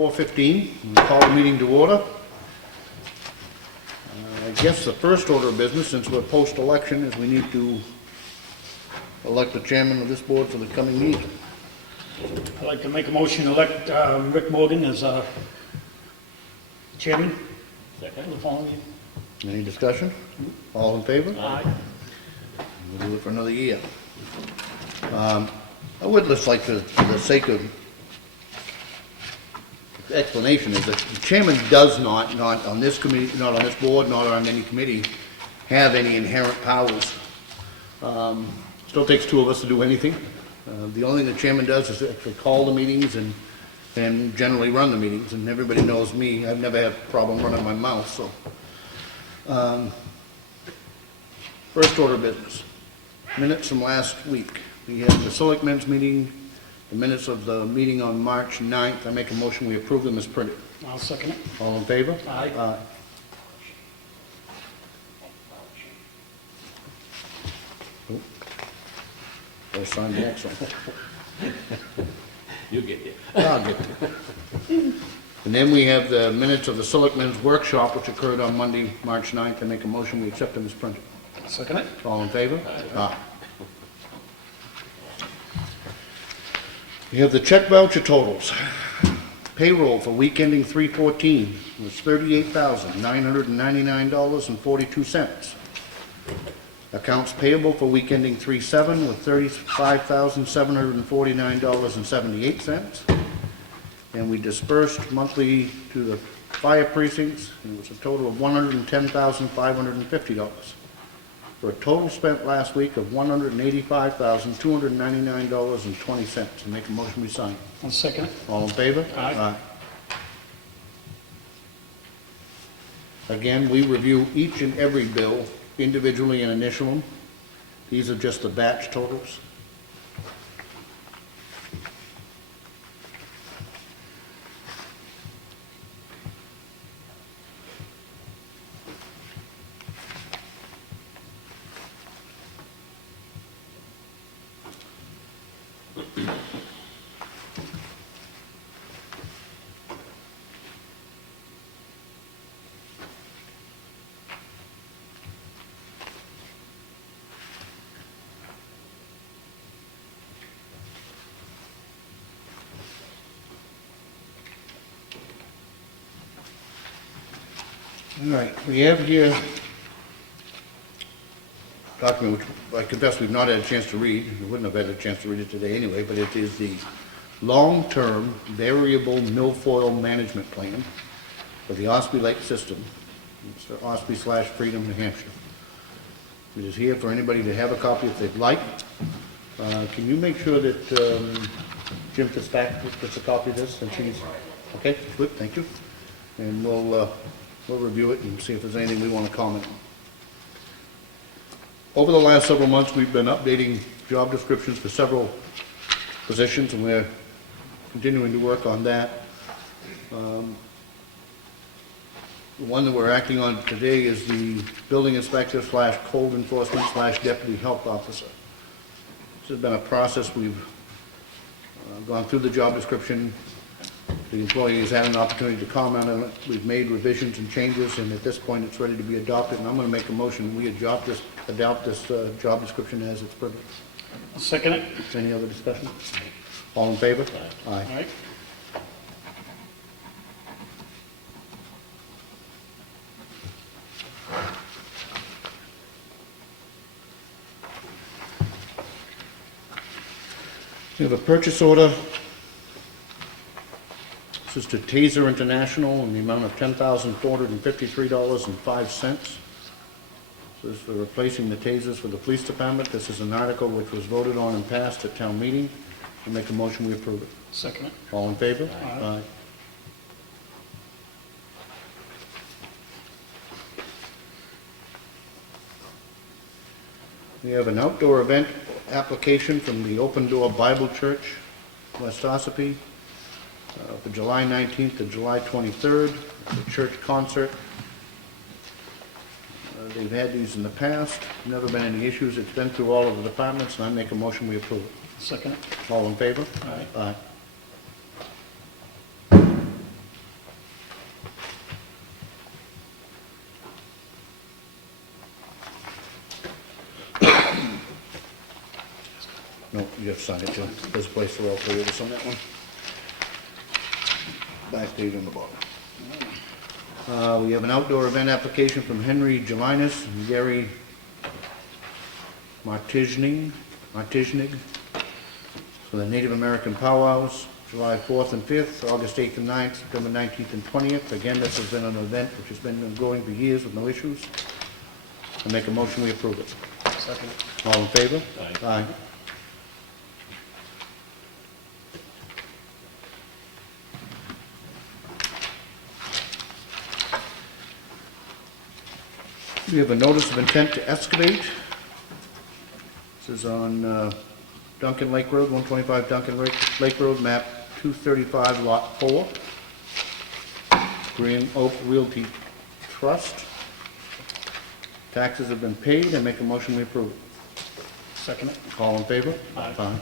4:15, we'll call the meeting to order. I guess the first order of business, since we're post-election, is we need to elect the chairman of this board for the coming meeting. I'd like to make a motion to elect Rick Morgan as chairman. Second. For the following year. Any discussion? All in favor? Aye. We'll do it for another year. I would just like to, for the sake of explanation, is that the chairman does not on this committee, not on this board, not on any committee, have any inherent powers. Still takes two of us to do anything. The only thing the chairman does is actually call the meetings and generally run the meetings, and everybody knows me. I've never had a problem running my mouth, so. First order of business. Minutes from last week. We had the Selectmen's meeting, the minutes of the meeting on March 9th. I make a motion we approve them as printed. I'll second it. All in favor? Aye. Aye. Oh. I'll sign the next one. You'll get there. I'll get there. And then we have the minutes of the Selectmen's workshop, which occurred on Monday, March 9th. I make a motion we accept them as printed. Second it. All in favor? Aye. We have the check voucher totals. Payroll for week ending 3/14 was $38,999.42. Accounts payable for week ending 3/7 with $35,749.78. And we dispersed monthly to the fire precincts, and it was a total of $110,550. For a total spent last week of $185,299.20. Make a motion we sign. I'll second it. All in favor? Aye. Again, we review each and every bill individually and initial them. These are just the batch totals. All right, we have here a document which I confess we've not had a chance to read. We wouldn't have had a chance to read it today anyway, but it is the long-term variable milfoil management plan for the Ossipee Lake system. It's for Ossipee/Freedom, New Hampshire. It is here for anybody to have a copy if they'd like. Can you make sure that Jim Fitzpatrick gets a copy of this? And she's okay. Good, thank you. And we'll review it and see if there's anything we want to comment on. Over the last several months, we've been updating job descriptions for several positions, and we're continuing to work on that. The one that we're acting on today is the building inspector / code enforcement / deputy health officer. This has been a process. We've gone through the job description. The employee has had an opportunity to comment on it. We've made revisions and changes, and at this point, it's ready to be adopted. And I'm going to make a motion we adopt this job description as it's printed. I'll second it. Is there any other discussion? All in favor? All right. We have a purchase order. This is to Taser International in the amount of $10,453.05. This is for replacing the tasers for the police department. This is an article which was voted on and passed at town meeting. I make a motion we approve it. Second it. All in favor? Aye. We have an outdoor event application from the Open Door Bible Church, West Ossipee, for July 19th to July 23rd. It's a church concert. They've had these in the past, never been any issues. It's been through all of the departments, and I make a motion we approve it. Second it. All in favor? Aye. Aye. No, you have to sign it too. There's a place for all three of us on that one. Back date on the bottom. We have an outdoor event application from Henry Jelinas and Gary Martiznig for the Native American powwows, July 4th and 5th, August 8th and 9th, September 19th and 20th. Again, this has been an event which has been going for years with no issues. I make a motion, we approve it. Second. All in favor? Aye. Aye. We have a notice of intent to excavate. This is on Duncan Lake Road, 125 Duncan Lake Road, map 235, lot 4. Green Oak Realty Trust. Taxes have been paid. I make a motion, we approve it. Second. All in favor? Aye.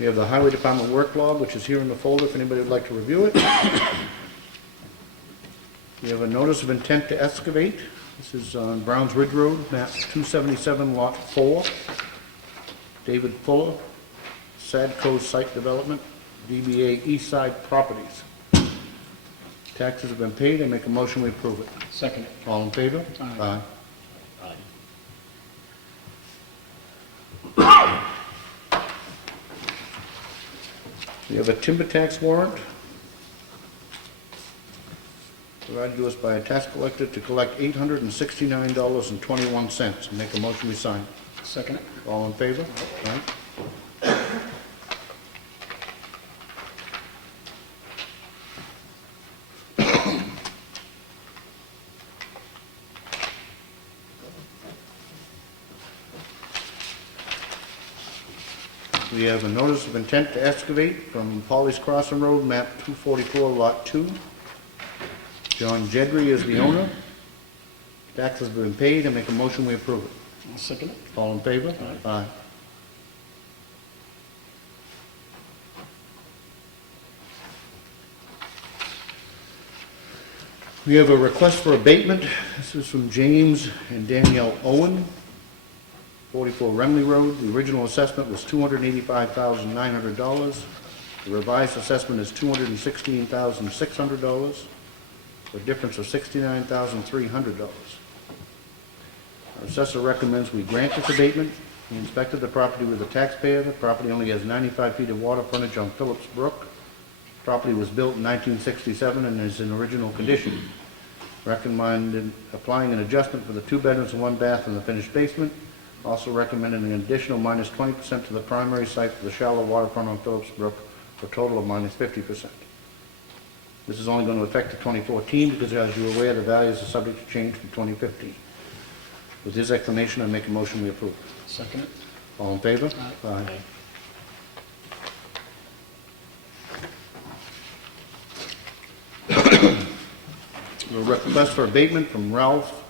We have the Highway Department work log, which is here in the folder if anybody would like to review it. We have a notice of intent to excavate. This is on Browns Ridge Road, map 277, lot 4. David Fuller, Sadco Site Development, DBA Eastside Properties. Taxes have been paid. I make a motion, we approve it. Second. All in favor? Aye. Aye. We have a timber tax warrant provided to us by a tax collector to collect $869.21. Make a motion, we sign. Second. All in favor? Aye. We have a notice of intent to excavate from Polly's Crossing Road, map 244, lot 2. John Jedry is the owner. Taxes have been paid. I make a motion, we approve it. I'll second it. All in favor? Aye. We have a request for abatement. This is from James and Danielle Owen, 44 Remley Road. The original assessment was $285,900. The revised assessment is $216,600, for a difference of $69,300. Our assessor recommends we grant this abatement. He inspected the property with the taxpayer. The property only has 95 feet of water frontage on Phillips Brook. Property was built in 1967 and is in original condition. Recommended applying an adjustment for the 2 bedrooms and 1 bath in the finished basement. Also recommended an additional minus 20% to the primary site for the shallow waterfront on Phillips Brook, for a total of minus 50%. This is only going to affect the 2014 because, as you're aware, the values are subject to change from 2015. With this explanation, I make a motion we approve. Second it. All in favor? Aye. A request for abatement from Ralph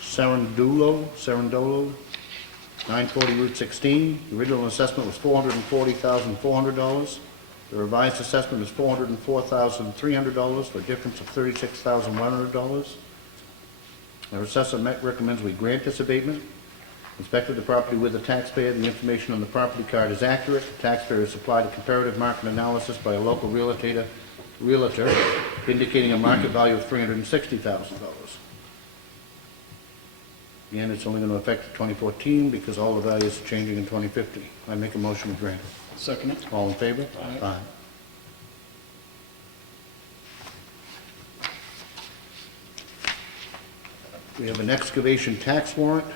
Serendolo, 940 Route 16. The original assessment was $440,400. The revised assessment is $404,300 for a difference of $36,100. Our assessor recommends we grant this abatement. Inspected the property with the taxpayer. The information on the property card is accurate. The taxpayer has supplied a comparative market analysis by a local realtor indicating a market value of $360,000. Again, it's only going to affect 2014 because all the values are changing in 2050. I make a motion to grant. Second it. All in favor? Aye. We have an excavation tax warrant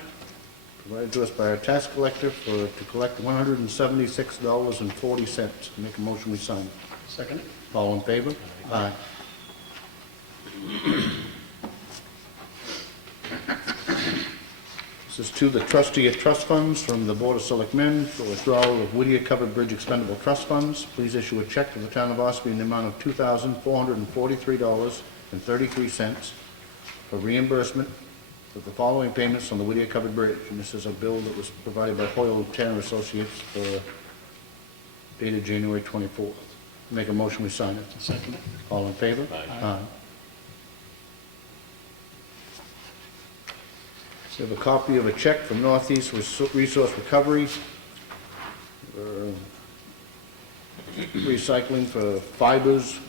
provided to us by our tax collector to collect $176.40. Make a motion we sign. Second it. All in favor? Aye. This is to the trustee of trust funds from the Board of Selectmen for withdrawal of Whittier Covered Bridge Expendable Trust Funds. Please issue a check to the town of Ossipee in the amount of $2,443.33 for reimbursement with the following payments on the Whittier Covered Bridge. And this is a bill that was provided by Hoyle Tanner Associates for dated January 24th. Make a motion, we sign it. Second. All in favor? Aye. We have a copy of a check from Northeast Resource Recovery, recycling for fibers,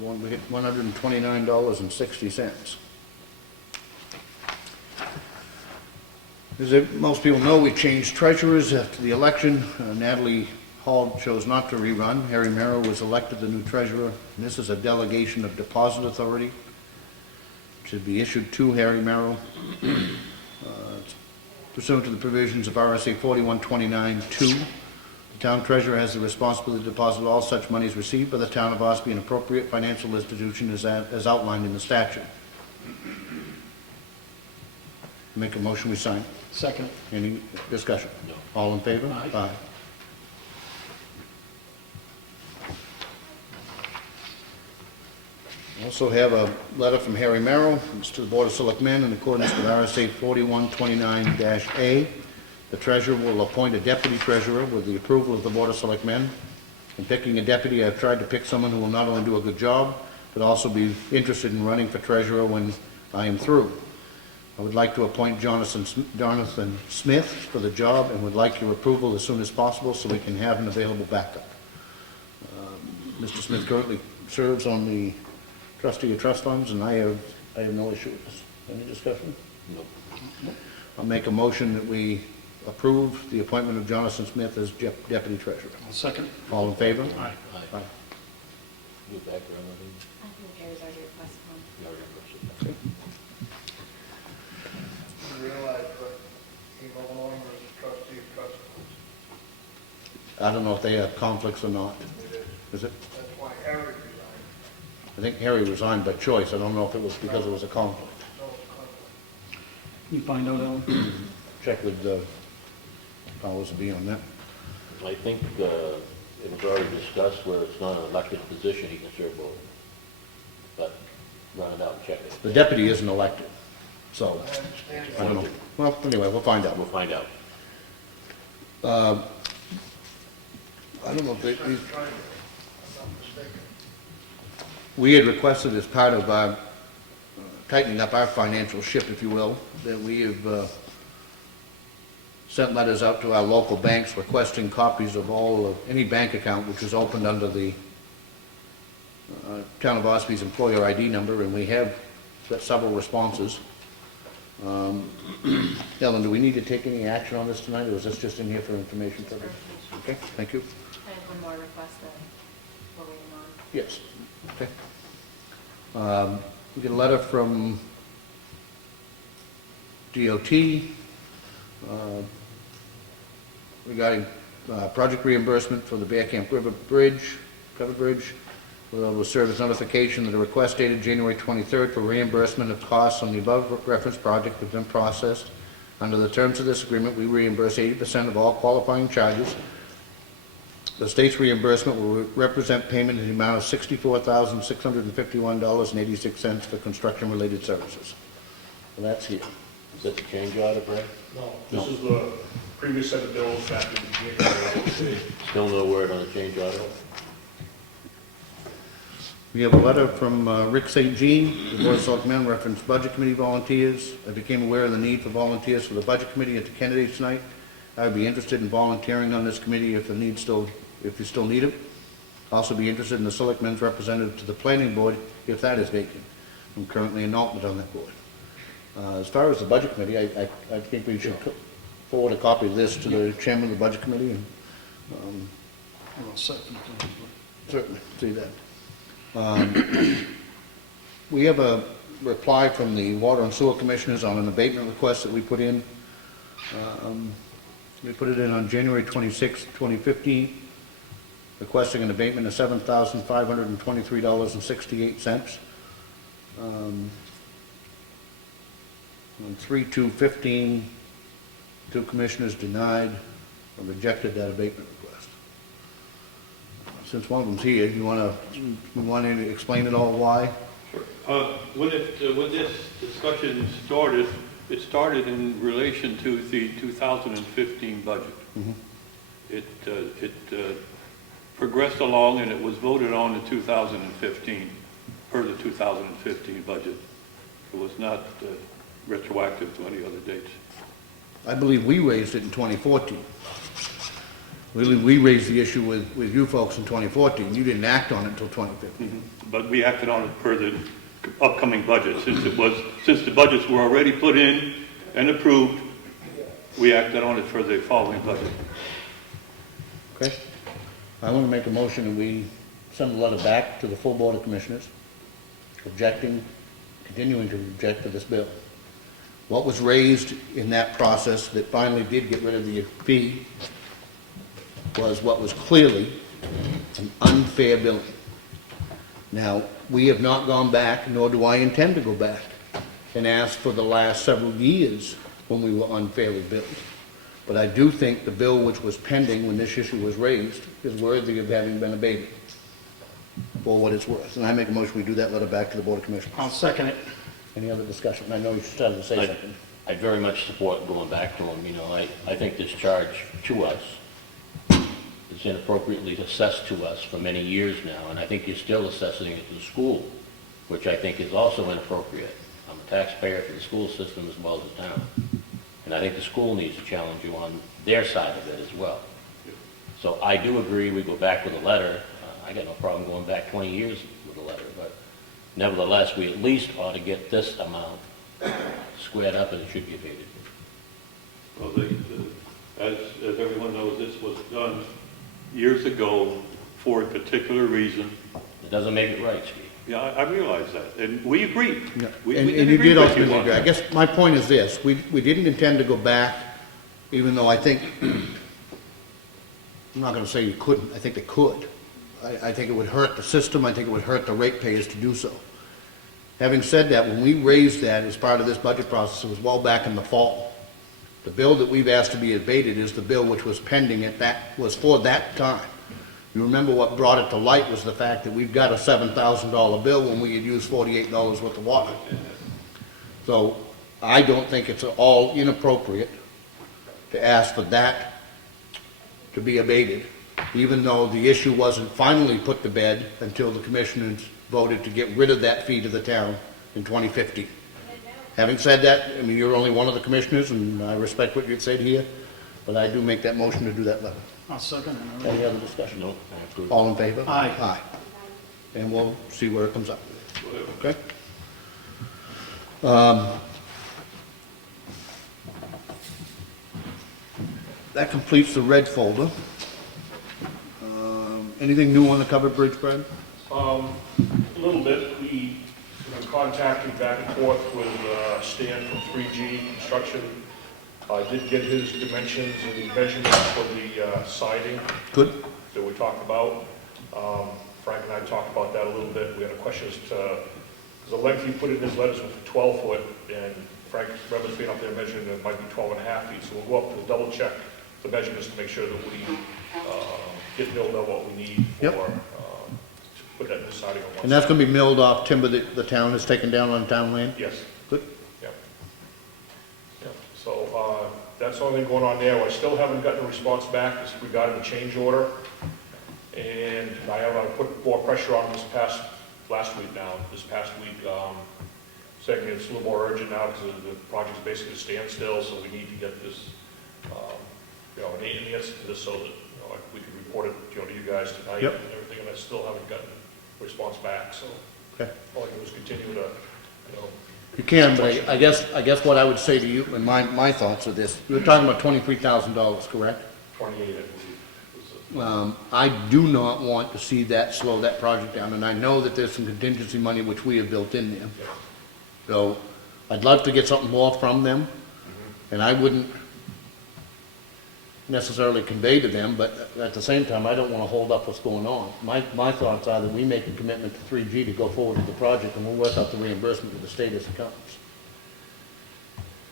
we hit $129.60. As most people know, we changed treasurers after the election. Natalie Hall chose not to rerun. Harry Merrow was elected the new treasurer. And this is a delegation of deposit authority. It should be issued to Harry Merrow. Pursuant to the provisions of RSA 4129-2, the town treasurer has the responsibility to deposit all such monies received by the town of Ossipee in appropriate financial institution as outlined in the statute. Make a motion, we sign. Second. Any discussion? No. All in favor? Aye. Also have a letter from Harry Merrill. It's to the Board of Selectmen in accordance with RSA 4129-A. The treasurer will appoint a deputy treasurer with the approval of the Board of Selectmen. In picking a deputy, I've tried to pick someone who will not only do a good job, but also be interested in running for treasurer when I am through. I would like to appoint Jonathan Smith for the job and would like your approval as soon as possible so we can have an available backup. Mr. Smith currently serves on the trustee of trust funds, and I have no issue with this. Any discussion? Nope. I'll make a motion that we approve the appointment of Jonathan Smith as deputy treasurer. Second. All in favor? Aye. Aye. Do background on these? I think Gary's already requested one. No, reimburse it. Okay. I realize, but he no longer is a trustee of trust funds. I don't know if they have conflicts or not. It is. Is it? That's why Harry resigned. I think Harry resigned by choice. I don't know if it was because it was a conflict. No conflict. You find out, Alan? Check with the powers that be on that. I think it was already discussed where it's not an elected position, he can serve both. But run it out and check it. The deputy isn't elected, so I understand I don't know. Well, anyway, we'll find out. We'll find out. I don't know if that. they, I'm not mistaken. we had requested as part of our tightening up our financial ship, if you will, that we have sent letters out to our local banks requesting copies of any bank account which is opened under the Town of Ossepe's employer ID number, and we have got several responses. Ellen, do we need to take any action on this tonight, or is this just in here for information purposes? Okay, thank you. I have one more request that we're waiting on. Yes, okay. We get a letter from DOT regarding project reimbursement for the Bear Camp River Bridge, covered bridge. Will serve as notification that a request dated January 23rd for reimbursement of costs on the above referenced project has been processed. Under the terms of this agreement, we reimburse 80% of all qualifying charges. The state's reimbursement will represent payment in the amount of $64,651.86 for construction-related services. So that's here. Is that the change order, Brad? No, this is the previous set of bills back in January. Still no word on the change order? We have a letter from Rick St. Jean, the Board of Selectmen, reference Budget Committee volunteers. I became aware of the need for volunteers for the Budget Committee at the candidates tonight. I would be interested in volunteering on this committee if you still need it. Also be interested in the Selectmen's representative to the Planning Board if that is vacant. I'm currently an alternate on that board. As far as the Budget Committee, I think we should forward a copy of this to the chairman of the Budget Committee, and Well, second. certainly see that. We have a reply from the Water and Sewer Commissioners on an abatement request that we put in. We put it in on January 26, 2015, requesting an abatement of $7,523.68. On 3/2/15, two commissioners denied or rejected that abatement request. Since one of them's here, you want to explain it all why? When this discussion started, it started in relation to the 2015 budget. It progressed along and it was voted on in 2015, per the 2015 budget. It was not retroactive to any other dates. I believe we raised it in 2014. We raised the issue with you folks in 2014. You didn't act on it until 2015. But we acted on it per the upcoming budget. Since the budgets were already put in and approved, we acted on it for the following budget. Okay? I want to make a motion that we send a letter back to the full Board of Commissioners, continuing to object to this bill. What was raised in that process that finally did get rid of the fee was what was clearly an unfair billing. Now, we have not gone back, nor do I intend to go back, and ask for the last several years when we were unfairly billed. But I do think the bill which was pending when this issue was raised is worthy of having been abated for what it's worth. And I make a motion we do that letter back to the Board of Commissioners. I'll second it. Any other discussion? I know you started to say something. I very much support going back to them. You know, I think this charge to us is inappropriately assessed to us for many years now, and I think you're still assessing it to the school, which I think is also inappropriate. I'm a taxpayer for the school system as well as the town. And I think the school needs to challenge you on their side of it as well. So I do agree we go back with a letter. I got no problem going back 20 years with a letter, but nevertheless, we at least ought to get this amount squared up and it should be abated. Well, as everyone knows, this was done years ago for a particular reason. It doesn't make it right, Steve. Yeah, I realize that, and we agreed. Yeah. We And did you agree did with ultimately on agree. I that. guess my point is this, we didn't intend to go back, even though I think, I'm not gonna say you couldn't, I think they could. I think it would hurt the system, I think it would hurt the ratepayers to do so. Having said that, when we raised that as part of this budget process, it was well back in the fall. The bill that we've asked to be abated is the bill which was pending was for that time. You remember what brought it to light was the fact that we've got a $7,000 bill when we had used $48 worth of water. So I don't think it's at all inappropriate to ask for that to be abated, even though the issue wasn't finally put to bed until the commissioners voted to get rid of that fee to the town in 2015. Having said that, I mean, you're only one of the commissioners, and I respect what you've said here, but I do make that motion to do that letter. I'll second it. Any other discussion? No, I approve. All in favor? Aye. Aye. And we'll see where it comes up. Okay? That completes the red folder. Anything new on the covered bridge, Brad? A little bit. We contacted back and forth with Stan from 3G Construction. I did get his dimensions and measurements for the siding Good? that we talked about. Frank and I talked about that a little bit. We had a question as to, because the length he put in his letters was 12 foot, and Frank remembers being up there measuring it might be 12 and a half feet. So we'll go up to double check the measurements to make sure that we get milled on what we need for, Yep. to put that new siding on one And that's side. gonna be milled off timber that the town has taken down on town land? Yes. Good? Yeah. Yeah, so, that's the only thing going on there. I still haven't gotten a response back regarding the change order. And I have put more pressure on this past week, saying it's a little more urgent now because the project's basically a standstill, so we need to get this, an answer to this so that, we can report it, to you guys tonight Yep. and everything, and I still haven't gotten a response back, so Okay. all I can do is continue to, You can, but I guess what I would say to you, and my thoughts of this, you're talking about $23,000, correct? 28, I believe. was it. I do not want to see that slow that project down, and I know that there's some contingency money which we have built in there. So I'd love to get something more from them, and I wouldn't necessarily convey to them, but at the same time, I don't want to hold up what's going on. My thoughts are that we make a commitment to 3G to go forward with the project, and we'll work out the reimbursement with the state as it comes.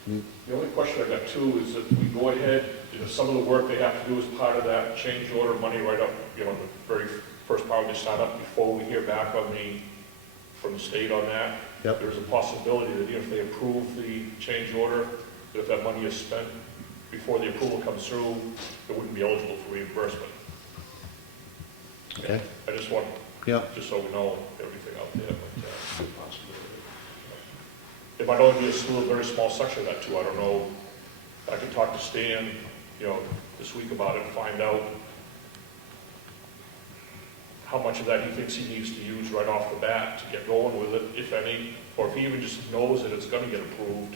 The only question I got too is if we go ahead, some of the work they have to do as part of that change order money right up, the very first part we start up before we hear back on the from the state on that. Yep. There's a possibility that even if they approve the change order, that if that money is spent before the approval comes through, it wouldn't be eligible for reimbursement. Okay, I just want, yeah, just so we know everything out there, but, it might only be a very small section of that too, I don't know. I can talk to Stan, this week about it and find out how much of that he thinks he needs to use right off the bat to get going with it, if any, or if he even just knows that it's gonna get approved,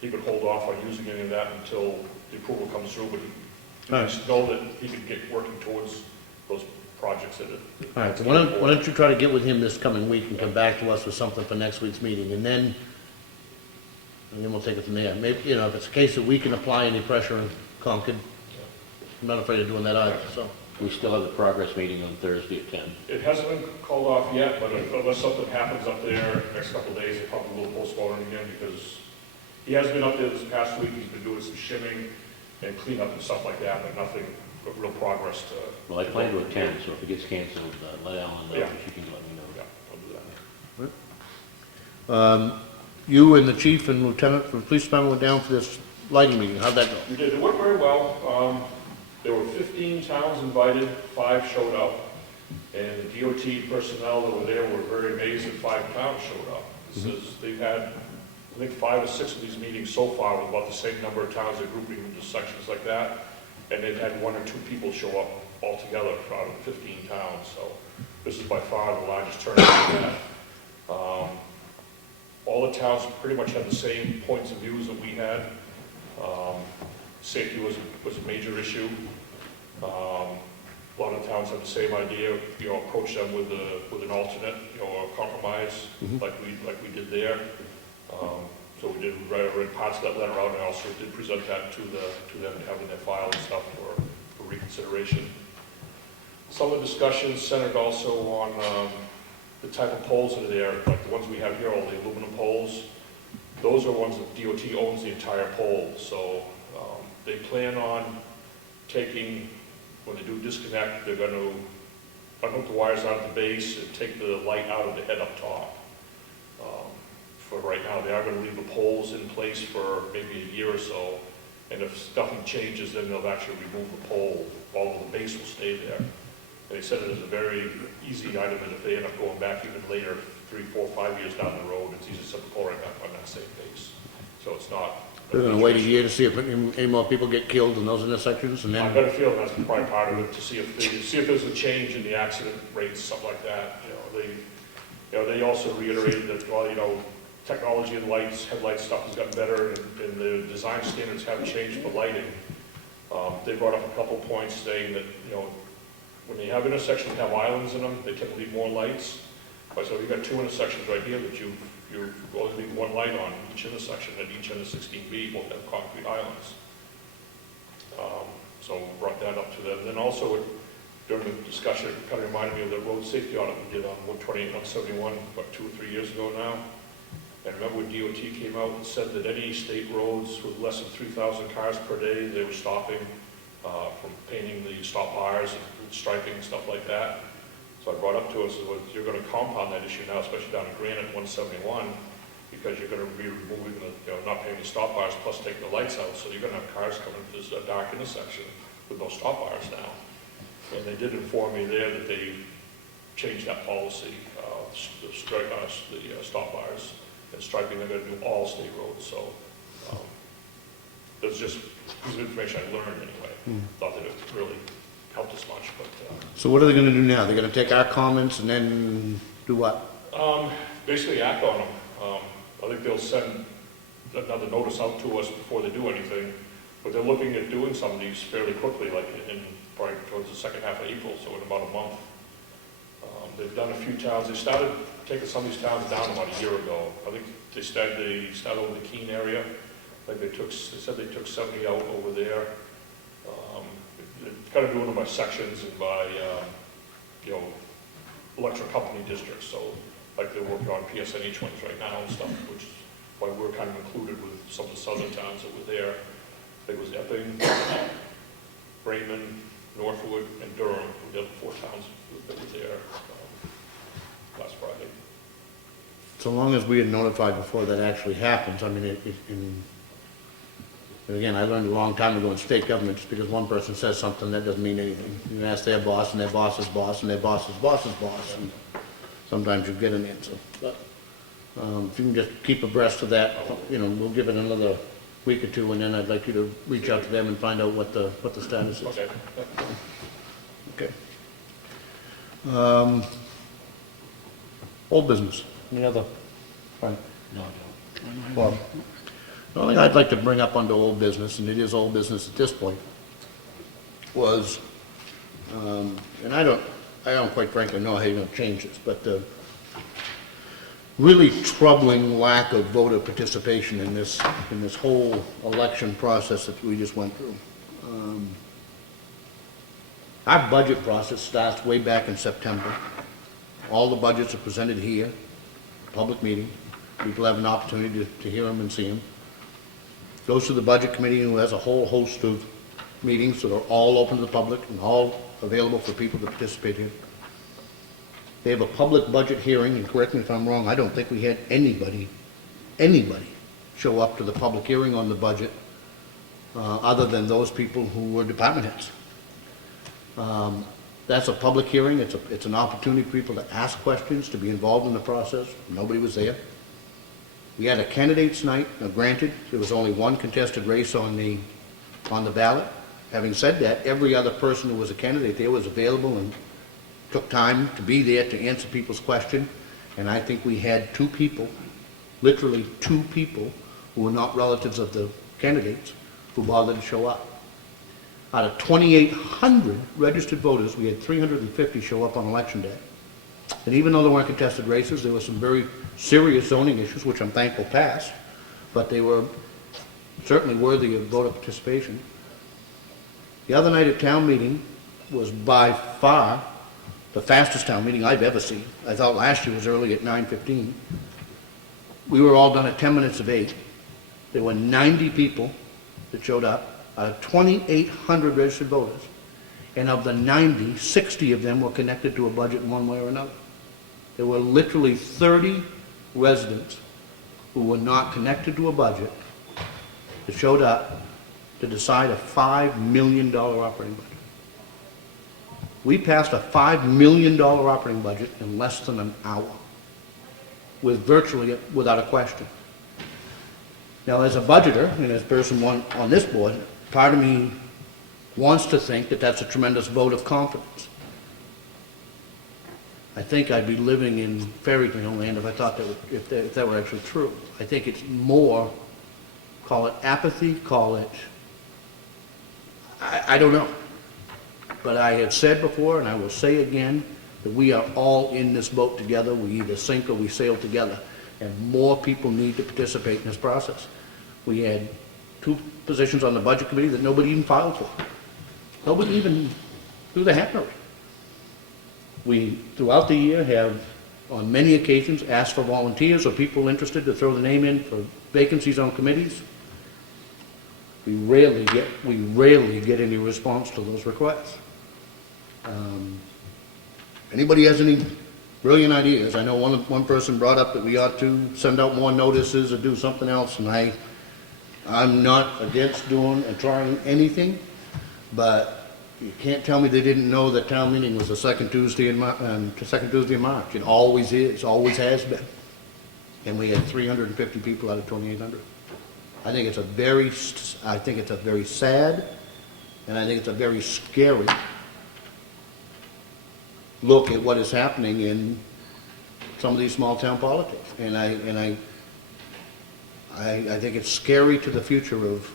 he could hold off on using any of that until the approval comes through, but he All right. needs to know that he can get working towards those projects that it. all right, so why don't you try to get with him this coming week and come back to us with something for next week's meeting, and then we'll take it from there. Maybe, if it's a case that we can apply any pressure in Concord, I'm not afraid of doing that either, so. We still have the progress meeting on Thursday at 10. It hasn't been called off yet, but unless something happens up there next couple of days, it probably will postpone it again, because he has been up there this past week, he's been doing some shimming and cleanup and stuff like that, but nothing of real progress to. Well, I plan to attend, so if it gets canceled, let Alan know, Yeah. she can let me know. Yeah, I'll do that. You and the chief and lieutenant from the police department went down for this lighting meeting, how'd that go? We did, it went very well. There were 15 towns invited, 5 showed up, and the DOT personnel that were there were very amazed that 5 towns showed up. This is, they've had, I think, 5 or 6 of these meetings so far with about the same number of towns, they're grouping into sections like that, and they've had 1 or 2 people show up altogether out of the 15 towns, so this is by far the largest turnout we've had. All the towns pretty much had the same points of views that we had. Safety was a major issue. A lot of towns had the same idea, approach them with an alternate, a compromise, like we did there. So we did read parts of that letter out, and I also did present that to them, having their file and stuff for reconsideration. Some of the discussions centered also on the type of poles that are there, like the ones we have here, all the aluminum poles. Those are ones that DOT owns the entire pole, so they plan on taking, when they do disconnect, they're going to unhook the wires out at the base and take the light out of the head up top. For right now, they are going to leave the poles in place for maybe a year or so, and if nothing changes, then they'll actually remove the pole, although the base will stay there. And they said it is a very easy item, and if they end up going back even later, 3, 4, 5 years down the road, it's easy to set the pole right back on that same base. So it's not. They're gonna wait a year to see if any more people get killed in those intersections, and I've then, got a feeling that's probably part of it, to see if there's a change in the accident rates, something like that. They also reiterated that, technology and headlight stuff has gotten better, and the design standards have changed for lighting. They brought up a couple points saying that, when they have intersections that have islands in them, they tend to leave more lights. So you've got 2 intersections right here that you only leave 1 light on each intersection, and each end of 16B will have concrete islands. So brought that up to them. Then also, during the discussion, it kind of reminded me of the road safety audit we did on 128 and 171, about 2 or 3 years ago now. And remember when DOT came out and said that any state roads with less than 3,000 cars per day, they were stopping from painting the stop bars and striping and stuff like that. So I brought up to us, you're going to compound that issue now, especially down in Granite 171, because you're going to be removing not paying the stop bars plus taking the lights out. So you're going to have cars coming to this dark intersection with no stop bars now. And they did inform me there that they changed that policy, the stop bars and striping. They're going to do all state roads. So that's just a piece of information I learned anyway. Thought that it really helped us much, but. so what are they gonna do now? They're gonna take our comments and then do what? Basically act on them. I think they'll send another notice out to us before they do anything, but they're looking at doing some of these fairly quickly, like probably towards the second half of April, so in about a month. They've done a few towns. They started taking some of these towns down about a year ago. I think they started over the Keene area. Like they said they took 70 out over there. They're kind of doing them by sections and by, electric company districts. So, like they're working on PSNH ones right now and stuff, which is why we're kind of included with some of the southern towns that were there. I think it was Epping, Freeman, Northwood, and Durham, were the other 4 towns that were there last Friday. So long as we are notified before that actually happens, I mean, and again, I learned a long time ago in state government, just because one person says something, that doesn't mean anything. You ask their boss, and their boss's boss, and their boss's boss's boss, and sometimes you get an answer. But if you can just keep abreast of that, we'll give it another week or two, and then I'd like you to reach out to them and find out what the status is. Okay. Okay. Old business. Any other? Frank? No, Bob? The only thing I'd like to bring up under old business, and it is old business at this point, was, and I don't quite frankly know how you're going to change this, but the really troubling lack of voter participation in this whole election process that we just went through. Our budget process starts way back in September. All the budgets are presented here, public meeting. People have an opportunity to hear them and see them. Goes to the budget committee, who has a whole host of meetings that are all open to the public and all available for people to participate in. They have a public budget hearing, and correct me if I'm wrong, I don't think we had anybody show up to the public hearing on the budget other than those people who were department heads. That's a public hearing. It's an opportunity for people to ask questions, to be involved in the process. Nobody was there. We had a candidates night. Now, granted, there was only one contested race on the ballot. Having said that, every other person who was a candidate there was available and took time to be there to answer people's questions. And I think we had two people, literally two people, who were not relatives of the candidates, who bothered to show up. Out of 2,800 registered voters, we had 350 show up on election day. And even though there weren't contested races, there were some very serious zoning issues, which I'm thankful passed, but they were certainly worthy of voter participation. The other night at town meeting was by far the fastest town meeting I've ever seen. I thought last year was early at 9:15. We were all done at 10 minutes of 8. There were 90 people that showed up out of 2,800 registered voters. And of the 90, 60 of them were connected to a budget in one way or another. There were literally 30 residents who were not connected to a budget that showed up to decide a $5 million operating budget. We passed a $5 million operating budget in less than an hour, without a question. Now, as a budgeter, and as a person on this board, part of me wants to think that that's a tremendous vote of confidence. I think I'd be living in fairy tale land if I thought if that were actually true. I think it's more, call it apathy, call it, I don't know. But I have said before, and I will say again, that we are all in this boat together. We either sink or we sail together. And more people need to participate in this process. We had 2 positions on the budget committee that nobody even filed for. Nobody even threw the hat in the ring. We, throughout the year, have on many occasions asked for volunteers or people interested to throw the name in for vacancies on committees. We rarely get any response to those requests. Anybody has any brilliant ideas? I know one person brought up that we ought to send out more notices or do something else, and I'm not against doing and trying anything, but you can't tell me they didn't know that town meeting was the second Tuesday in March. It always is, always has been. And we had 350 people out of 2,800. I think it's a very sad, and I think it's a very scary look at what is happening in some of these small town politics. And I think it's scary to the future of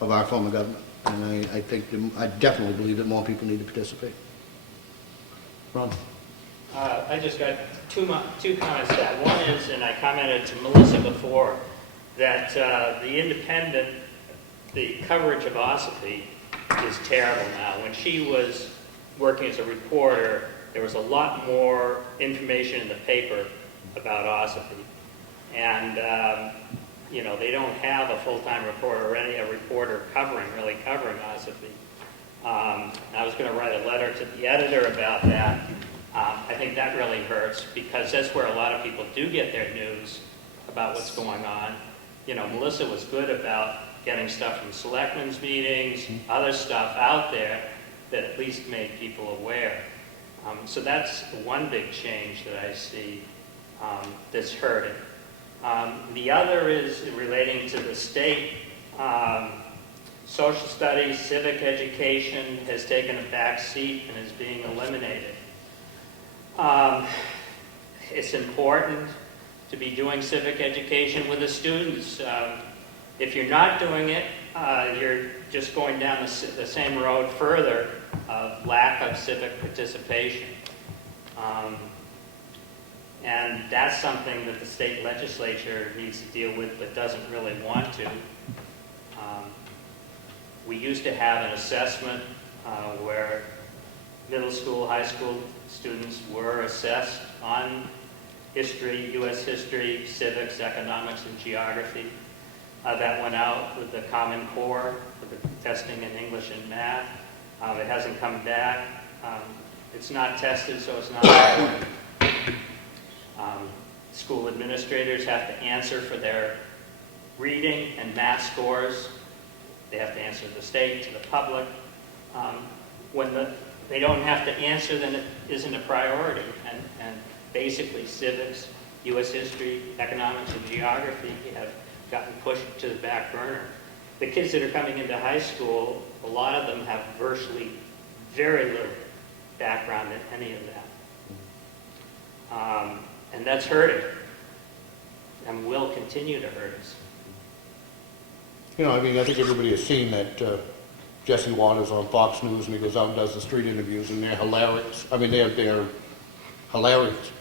our form of government. And I definitely believe that more people need to participate. Ron? I just got two comments to that. One is, and I commented to Melissa before, that the coverage of Ossipee is terrible now. When she was working as a reporter, there was a lot more information in the paper about Ossipee. And, they don't have a full-time reporter or a reporter really covering Ossipee. I was going to write a letter to the editor about that. I think think that really hurts, because that's where a lot of people do get their news about what's going on. You know, Melissa was good about getting stuff from selectmen's meetings, other stuff out there that at least made people aware. So that's one big change that I see that's hurting. The other is relating to the state. Social studies, civic education has taken a back seat and is being eliminated. It's important to be doing civic education with the students. If you're not doing it, you're just going down the same road further of lack of civic participation. And that's something that the state legislature needs to deal with, but doesn't really want to. We used to have an assessment where middle school, high school students were assessed on history, U.S. history, civics, economics, and geography. That went out with the Common Core for the testing in English and math. It hasn't come back. It's not tested, so it's not important. School administrators have to answer for their reading and math scores. They have to answer to the state, to the public. When they don't have to answer, then it isn't a priority. And basically civics, U.S. history, economics, and geography have gotten pushed to the back burner. The kids that are coming into high school, a lot of them have virtually very little background in any of that. And that's hurting, and will continue to hurt us. You know, I mean, I think everybody has seen that Jesse Waters on Fox News, and he goes out and does the street interviews, and they're hilarious. I mean, they're hilarious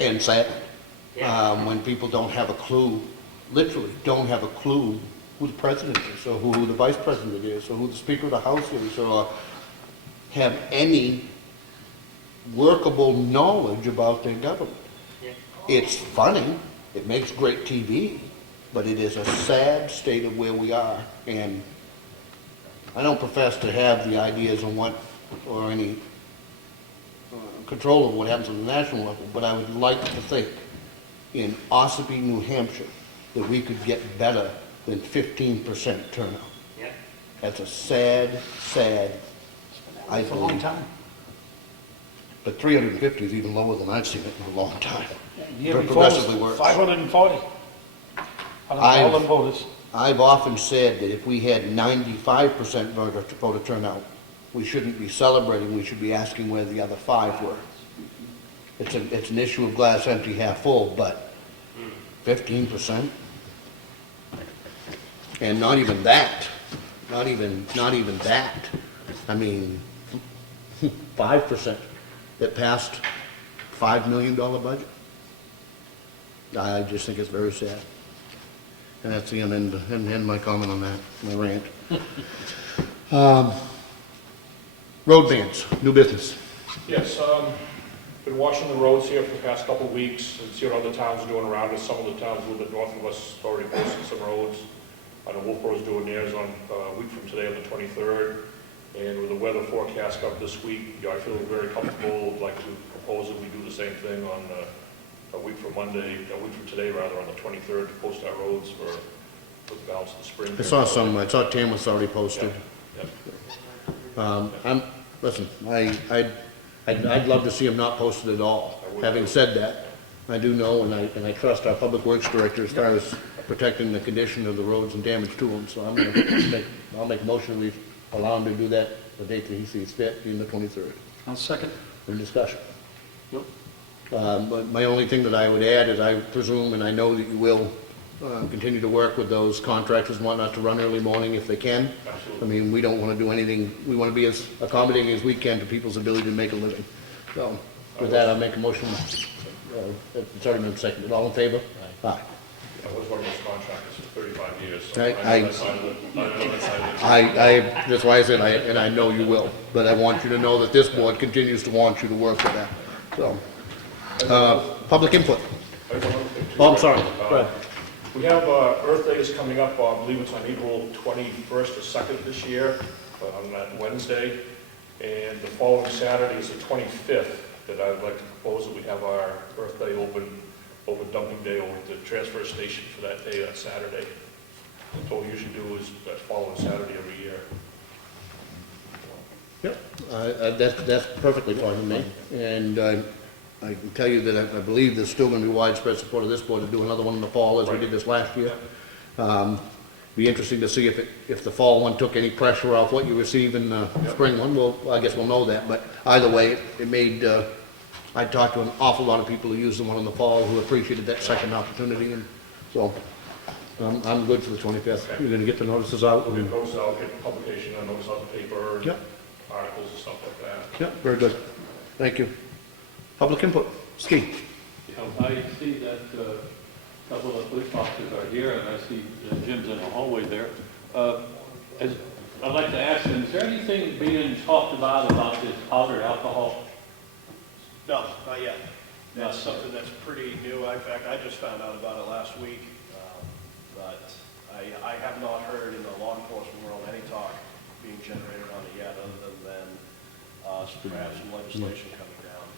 and sad. Yeah. When people don't have a clue, literally don't have a clue who the president is, or who the vice president is, or who the Speaker of the House is, or have any workable knowledge about their government. Yeah. It's funny, it makes great TV, but it is a sad state of where we are, and I don't profess to have the ideas on what, or any control of what happens on the national level, but I would like to think in Ossipee, New Hampshire, that we could get better than 15% turnout. Yeah. That's a sad, I It's a long believe. time. But 350 is even lower than I've seen it in a long time. The year before Progressively was worse. 540. Out of I've- all the voters. I've often said that if we had 95% voter turnout, we shouldn't be celebrating, we should be asking where the other 5 were. It's an issue of glass empty, half full, but 15%? And not even that, not even that. I mean, 5% that passed $5 million budget. I just think it's very sad. And that's the end my comment on that, my rant. Road bans, new business. Yes, been watching the roads here for the past couple of weeks, and see what other towns are doing around us. Some of the towns a little bit north of us already posted some roads. I know Wolfboro's doing theirs on a week from today on the 23rd. And with the weather forecast up this week, I feel very comfortable, like to propose that we do the same thing on a week from today rather, on the 23rd, to post our roads for the balance of the spring. I saw Tamworth's already posted. Yeah. Listen, I'd love to see them not posted at all. I would Having too. said that, I do know and I trust our Public Works Director as far as protecting the condition of the roads and damage to them, so I'll make a motion we allow him to do that the date that he sees fit, being the 23rd. I'll second. In discussion. But my only thing that I would add is I presume, and I know that you will, continue to work with those contractors and whatnot to run early morning if they can. Absolutely. I mean, we don't want to do anything, we want to be as accommodating as we can to people's ability to make a living. So, with that, I'll make a motion, it's already been seconded, all in favor? Aye. I was one of those contractors for 35 years, so I- I know that side of it. I know that side of it. That's why I said, and I know you will, but I want you to know that this board continues to want you to work with that. So, public input. I have one other thing, too. Oh, I'm sorry. Uh, Go ahead. We have Earth Day is coming up, I believe it's on April 21st or 2nd this year, on that Wednesday. And the following Saturday is the 25th. that I would like to propose that we have our birthday open dumping day over at the transfer station for that day, that Saturday. That's what we usually do is that following Saturday every year. Yep, that's perfectly fine with me. And I can tell you that I believe there's still going to be widespread support of this board to do another one in the fall as we did this last year. Be interesting to see if the fall one took any pressure off what you receive in the spring one. Well, I guess we'll know that, but either way, it made, I talked to an awful lot of people who used the one in the fall who appreciated that second opportunity, and so I'm good for the 25th. You're gonna get the notices out? We'll get those out, get publication on those on the paper, and Yep. articles and stuff like that. Yep, very good. Thank you. Public input. Ski. I see that a couple of police officers are here, and I see Jim's in the hallway there. I'd like to ask them, is there anything being talked about this powdered alcohol? No, not yet. That's something that's pretty new. In fact, I just found out about it last week. But I have not heard in the law enforcement world any talk being generated on it yet, other than perhaps some legislation coming down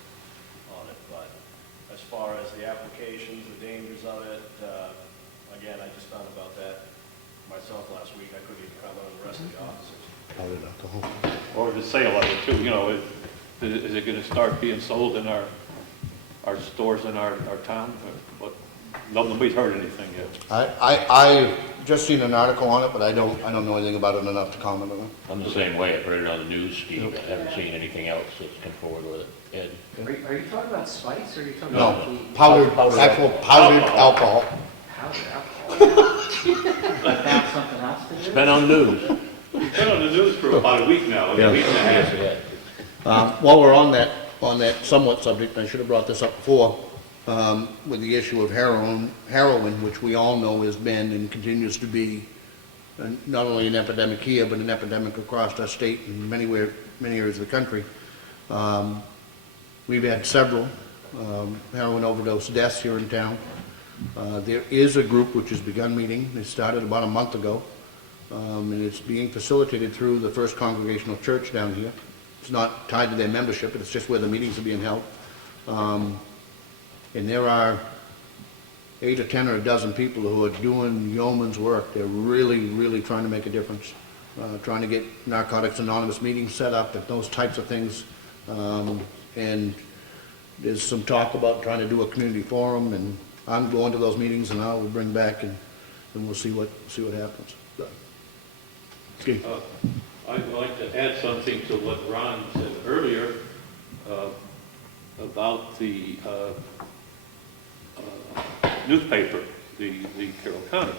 on it. But as far as the applications, the dangers of it, again, I just found about that myself last week. I couldn't even comment on the rest of the officers. Powdered alcohol. Or the sale of it too, you know, is it gonna start being sold in our stores in our town? But nobody's heard anything yet. I just seen an article on it, but I don't know anything about it enough to comment on it. I'm the same way. I've heard it on the news, Steve. I haven't seen anything else that's come forward with it. Ed? Are you talking about spice, or are you talking No, about the powdered, actual powdered alcohol. powdered alcohol? Have something else to do? It's been on news. It's been on the news for about a week now, a week and a half. Yes, yeah. While we're on that somewhat subject, I should have brought this up before, with the issue of heroin, which we all know has been and continues to be not only an epidemic here, but an epidemic across our state and many areas of the country. We've had several heroin overdose deaths here in town. There is a group which has begun meeting. They started about a month ago, and it's being facilitated through the First Congregational Church down here. It's not tied to their membership, but it's just where the meetings are being held. And there are 8 or 10 or a dozen people who are doing yeoman's work. They're really, really trying to make a difference, trying to get Narcotics Anonymous meetings set up and those types of things. And there's some talk about trying to do a community forum, and I'm going to those meetings, and I'll bring back, and we'll see what happens. Steve. I'd like to add something to what Ron said earlier about the newspaper, the Carroll County.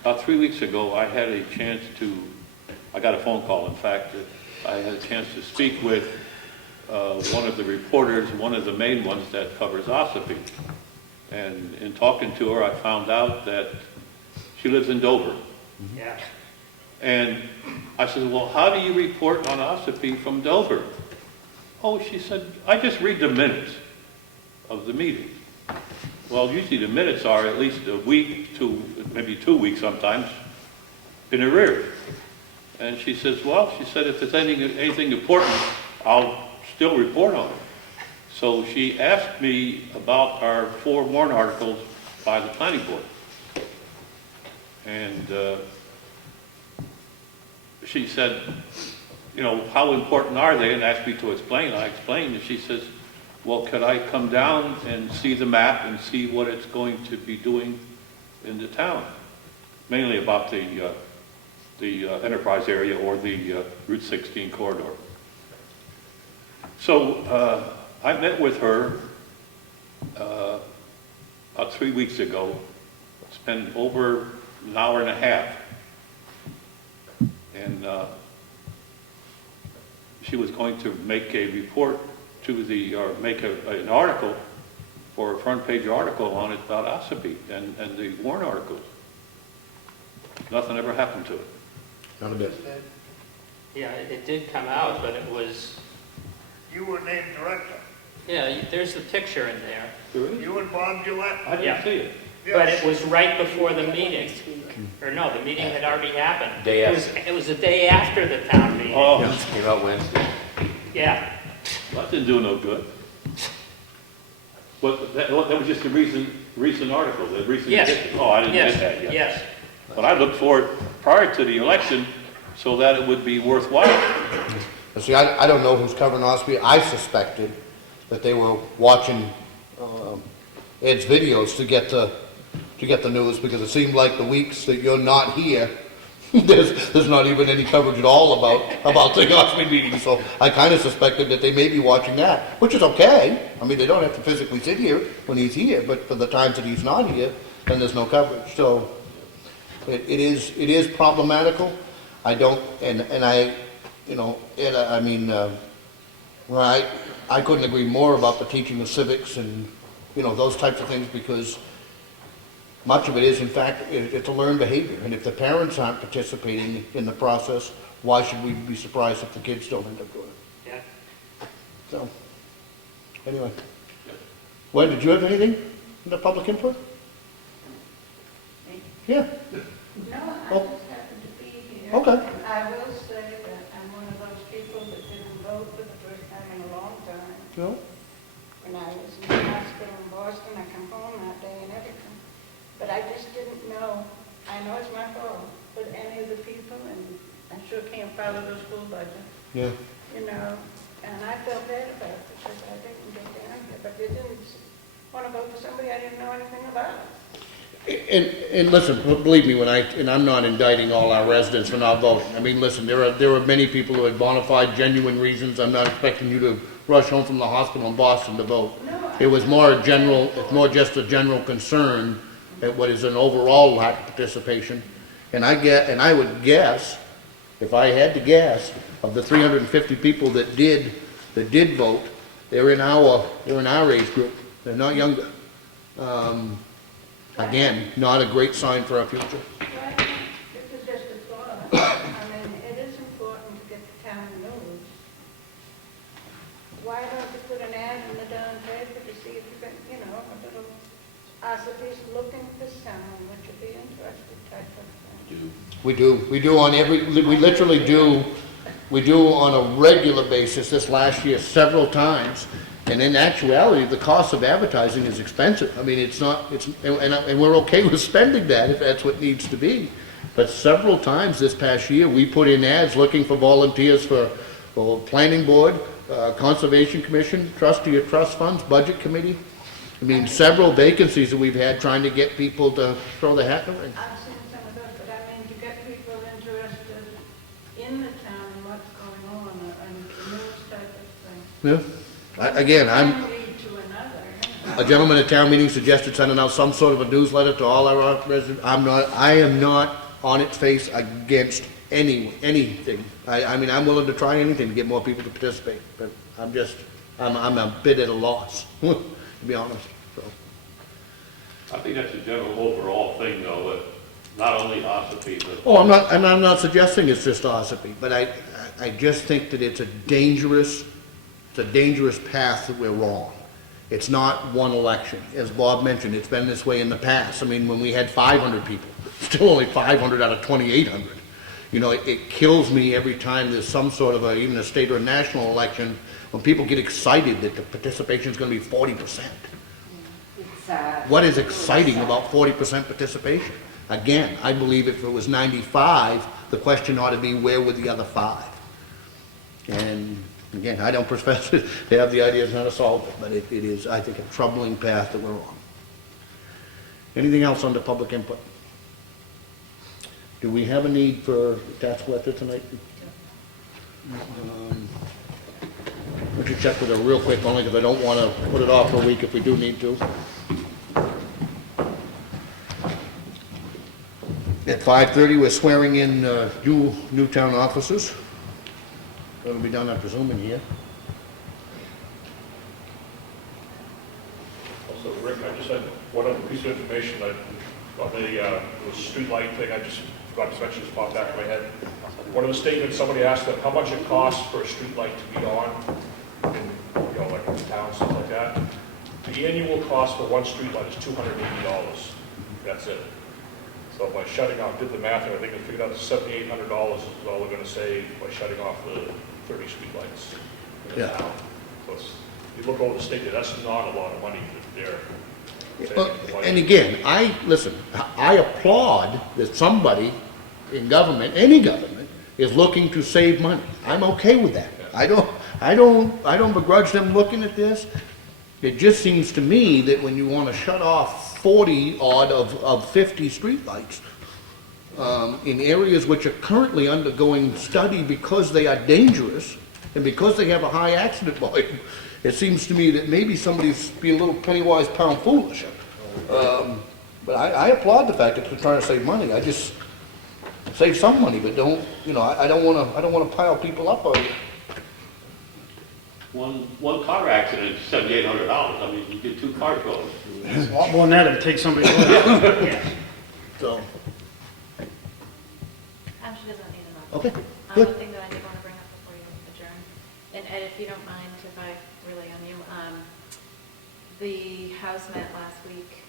About 3 weeks ago, I had a chance I got a phone call, in fact, that I had a chance to speak with one of the reporters, one of the main ones that covers Ossipee. And in talking to her, I found out that she lives in Dover. Yeah. And I said, well, how do you report on Ossipee from Dover? Oh, she said, I just read the minutes of the meeting. Well, usually the minutes are at least a week to maybe 2 weeks sometimes in arrears. And she says, well, she said, if there's anything important, I'll still report on it. So she asked me about our 4 warrant articles by the planning board. And she said, you know, how important are they? And asked me to explain. I explained, and she says, well, could I come down and see the map and see what it's going to be doing in the town? Mainly about the enterprise area or the Route 16 corridor. So I met with her about 3 weeks ago, spent over an hour and a half. And she was going to make a report or make an article for a front page article on it about Ossipee and the warrant articles. Nothing ever happened to it. Not a bit. Yeah, it did come out, but it was, You were named director. yeah, there's the picture in there. You and Bob Gillette. I didn't Yeah. see it. But it was right before the meeting. Or no, the meeting had already happened. Day It was the day after the town meeting. Oh, Came out Wednesday. Yeah. that didn't do no good. But that was just a recent article, the recent Yes. edition. Oh, I didn't Yes, get that yet. yes. But I looked for it prior to the election so that it would be worthwhile. See, I don't know who's covering Ossipee. I suspected that they were watching Ed's videos to get the news, because it seemed like the weeks that you're not here, there's not even any coverage at all about the Ossipee meeting. So I kind of suspected that they may be watching that, which is okay. I mean, they don't have to physically sit here when he's here, but for the times that he's not here, then there's no coverage. So it is problematical. I don't, and I, you know, I mean, well, I couldn't agree more about the teaching of civics and, you know, those types of things, because much of it is, in fact, it's a learned behavior. And if the parents aren't participating in the process, why should we be surprised if the kids don't end up doing it? Yeah. So, anyway. Wen, did you have anything in the public input? Yeah. No, I Oh. just happened to be here. Okay. And I will say that I'm one of those people that didn't vote for the first time in a long time. No? When I was in the hospital in Boston, I come home that day and everything. But I just didn't know, I know it's my fault, but any of the people, and I sure can't follow the school budget, Yeah. you know, and I felt bad about it because I didn't get down here, but they didn't want to vote for somebody I didn't know anything about. And listen, believe me, and I'm not indicting all our residents for not voting. I mean, listen, there are many people who had bona fide, genuine reasons. I'm not expecting you to rush home from the hospital in Boston to vote. No, It was more a general, it's more just a general concern at what is an overall lack of participation. And I would guess, if I had to guess, of the 350 people that did vote, they're in our age group. They're not younger. Again, not a great sign for our future. Well, this is just a thought. I mean, it is important to get the town news. Why don't you put an ad in the darn paper to see if you can, you know, a little Ossipee's looking for someone, which would be interested type of thing. We do on we literally do, we do on a regular basis this last year several times. And in actuality, the cost of advertising is expensive. I mean, and we're okay with spending that if that's what needs to be. But several times this past year, we put in ads looking for volunteers for planning board, conservation commission, trustee of trust funds, budget committee. I mean, several vacancies that we've had trying to get people to throw the hat in the ring. I've seen some of those, but I mean, to get people interested in the town and what's going on and the news type of thing. Yeah. Again, One lead to another, you know. a gentleman at town meeting suggested sending out some sort of a newsletter to all our residents. I am not on its face against anything. I mean, I'm willing to try anything to get more people to participate, but I'm a bit at a loss, to be honest, so. I think that's a general overall thing, though, that not only Ossipee, but... Oh, I'm not suggesting it's just Ossipee, but I just think that it's a dangerous path that we're wrong. It's not one election. As Bob mentioned, it's been this way in the past. I mean, when we had 500 people, still only 500 out of 2,800. You know, it kills me every time there's some sort of even a state or a national election, when people get excited that the participation is going to be 40%. What is exciting about 40% participation? Again, I believe if it was 95, the question ought to be, where were the other 5? And again, I don't profess to have the ideas how to solve it, but it is, I think, a troubling path that we're on. Anything else under public input? Do we have a need for tax collector tonight? Would you check with her real quick, only because I don't want to put it off for a week if we do need to. At 5:30, we're swearing in new town officers. That'll be done, I presume, in here. Also, Rick, I just had one other piece of information on the street light thing. I just forgot to mention, just popped back in my head. One of the statements, somebody asked them how much it costs for a street light to be on in, you know, like in town, stuff like that. The annual cost for one street light is $280. That's it. So by shutting off, did the math, and I think I figured out $7,800 is all we're going to save by shutting off the 30 street lights in the Yeah. town. So you look over the state, that's not a lot of money that they're And again, listen, I applaud that somebody in government, any government, is looking to save money. I'm okay with that. I don't begrudge them looking at this. It just seems to me that when you want to shut off 40 odd of 50 streetlights, in areas which are currently undergoing study because they are dangerous and because they have a high accident volume, it seems to me that maybe somebody's being a little penny wise, pound foolish. But I applaud the fact that they're trying to save money. I just save some money, but don't, I don't want to pile people up on it. One car accident is $7,800. I mean, you get 2 cars going. It's a lot more than that if it takes somebody to So, She doesn't need an okay, One good. thing that I did want to bring up before you adjourn, and Ed, if you don't mind, if I relay on you, the House met last week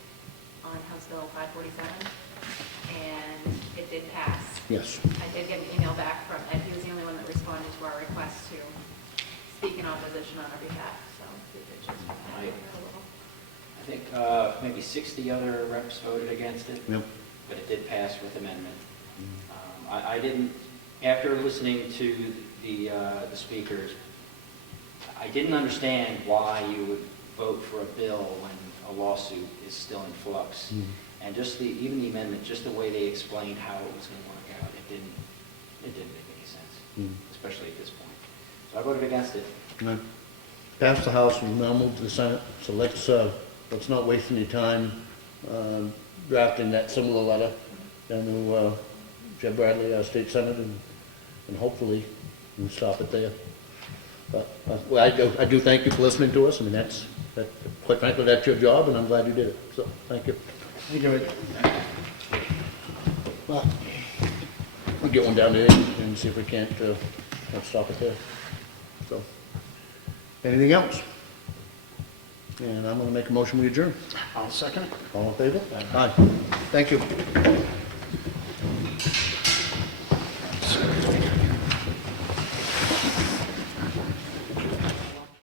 on House Bill 547, and it did pass. Yes. I did get an email back from Ed, he was the only one that responded to our request to speak in opposition on our behalf, so we did just a little. I think maybe 60 other reps voted against it, Yep. but it did pass with amendment. I didn't, after listening to the speakers, I didn't understand why you would vote for a bill when a lawsuit is still in flux. And just even the amendment, just the way they explained how it was going to work out, it didn't make any sense, especially at this point. So I voted against it. Right. Pass the House, we'll now move to the Senate, so let's not waste any time drafting that similar letter down to Jeb Bradley, our state senator, and hopefully we'll stop it there. But well, I do thank you for listening to us. I mean, quite frankly, that's your job, and I'm glad you did it, so thank you. Thank you, Ed. Well, we'll get one down there and see if we can't stop it there. So, anything else? And I'm going to make a motion we adjourn. I'll second it. All in favor? Aye. Thank you.